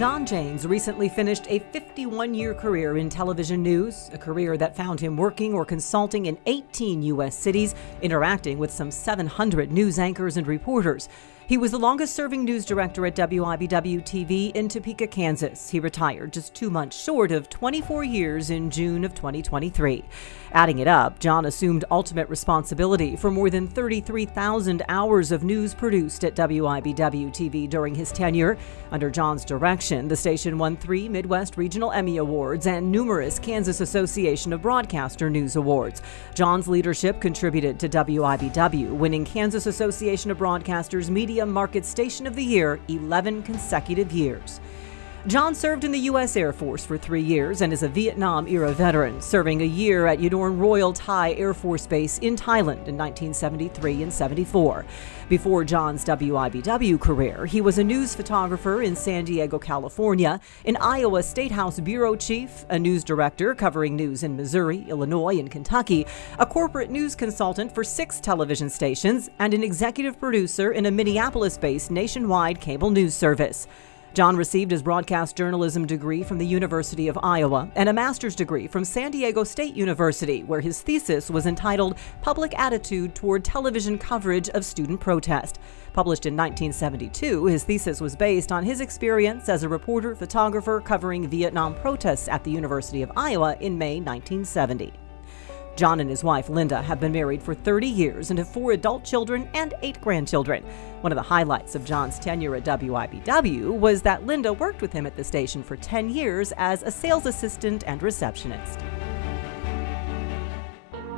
John James recently finished a 51-year career in television news, a career that found him working or consulting in 18 U.S. cities, interacting with some 700 news anchors and reporters. He was the longest-serving news director at WIBW-TV in Topeka, Kansas. He retired just 2 months short of 24 years in June of 2023. Adding it up, John assumed ultimate responsibility for more than 33,000 hours of news produced at WIBW-TV during his tenure. Under John's direction, the station won 3 Midwest Regional Emmy Awards and numerous Kansas Association of Broadcaster News Awards. John's leadership contributed to WIBW winning Kansas Association of Broadcasters Media Market Station of the Year 11 consecutive years. John served in the U.S. Air Force for 3 years and is a Vietnam-era veteran, serving a year at Udon Royal Thai Air Force Base in Thailand in 1973 and 74. Before John's WIBW career, he was a news photographer in San Diego, California, an Iowa State House bureau chief, a news director covering news in Missouri, Illinois, and Kentucky, a corporate news consultant for 6 television stations, and an executive producer in a Minneapolis-based nationwide cable news service. John received his broadcast journalism degree from the University of Iowa and a master's degree from San Diego State University, where his thesis was entitled Public Attitude Toward Television Coverage of Student Protest. Published in 1972, his thesis was based on his experience as a reporter-photographer covering Vietnam protests at the University of Iowa in May 1970. John and his wife, Linda, have been married for 30 years and have 4 adult children and 8 grandchildren. One of the highlights of John's tenure at WIBW was that Linda worked with him at the station for 10 years as a sales assistant and receptionist.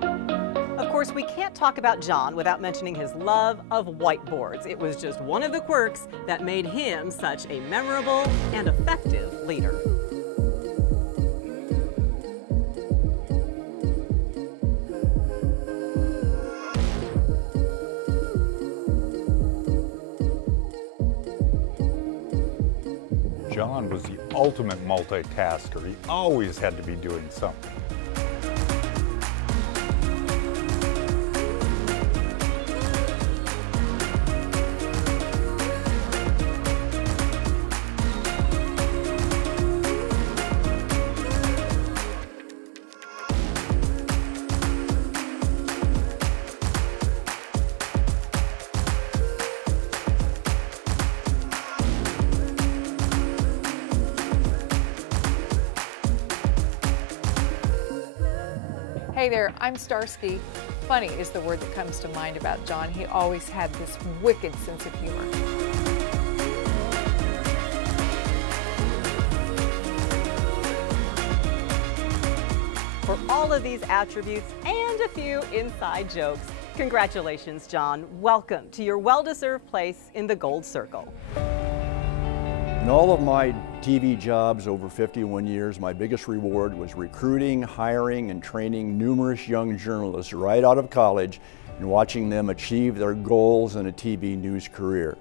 Of course, we can't talk about John without mentioning his love of whiteboards. It was just one of the quirks that made him such a memorable and effective leader. John was the ultimate multitasker. He always had to be doing something. Hey there, I'm Starsky. Funny is the word that comes to mind about John. He always had this wicked sense of humor. For all of these attributes and a few inside jokes, congratulations, John. Welcome to your well-deserved place in the Gold Circle. In all of my TV jobs over 51 years, my biggest reward was recruiting, hiring, and training numerous young journalists right out of college and watching them achieve their goals in a TV news career.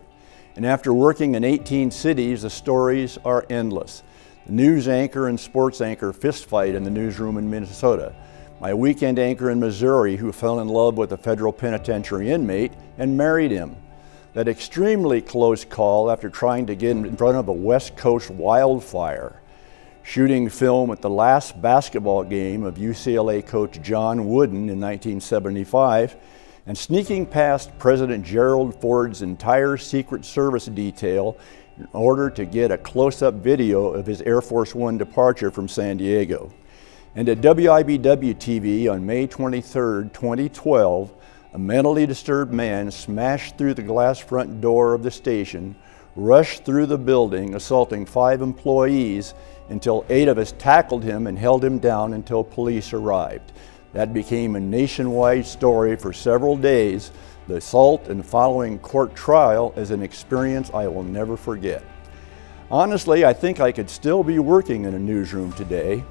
And after working in 18 cities, the stories are endless. The news anchor and sports anchor fistfight in the newsroom in Minnesota. My weekend anchor in Missouri who fell in love with a federal penitentiary inmate and married him. That extremely close call after trying to get in front of a West Coast wildfire. Shooting film at the last basketball game of UCLA coach John Wooden in 1975, and sneaking past President Gerald Ford's entire Secret Service detail in order to get a close-up video of his Air Force One departure from San Diego. And at WIBW-TV on May 23, 2012, a mentally disturbed man smashed through the glass front door of the station, rushed through the building, assaulting 5 employees until 8 of us tackled him and held him down until police arrived. That became a nationwide story for several days. The assault and following court trial is an experience I will never forget. Honestly, I think I could still be working in a newsroom today.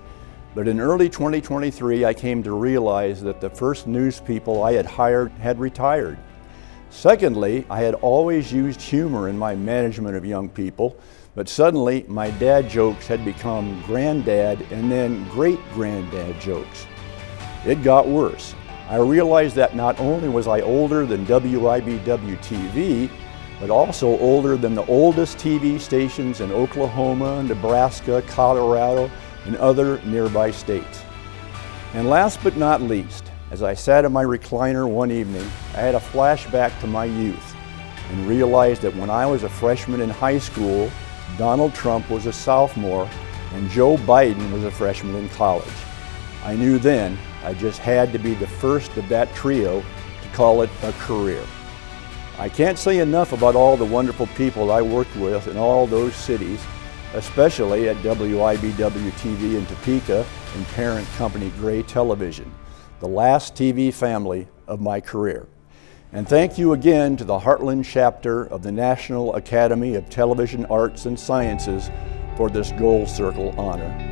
But in early 2023, I came to realize that the first news people I had hired had retired. Secondly, I had always used humor in my management of young people, but suddenly my dad jokes had become granddad and then great-granddad jokes. It got worse. I realized that not only was I older than WIBW-TV, but also older than the oldest TV stations in Oklahoma, Nebraska, Colorado, and other nearby states. And last but not least, as I sat in my recliner one evening, I had a flashback to my youth and realized that when I was a freshman in high school, Donald Trump was a sophomore and Joe Biden was a freshman in college. I knew then I just had to be the first of that trio to call it a career. I can't say enough about all the wonderful people I worked with in all those cities, especially at WIBW-TV in Topeka and parent company Gray Television, the last TV family of my career. And thank you again to the Heartland chapter of the National Academy of Television Arts and Sciences for this Gold Circle honor.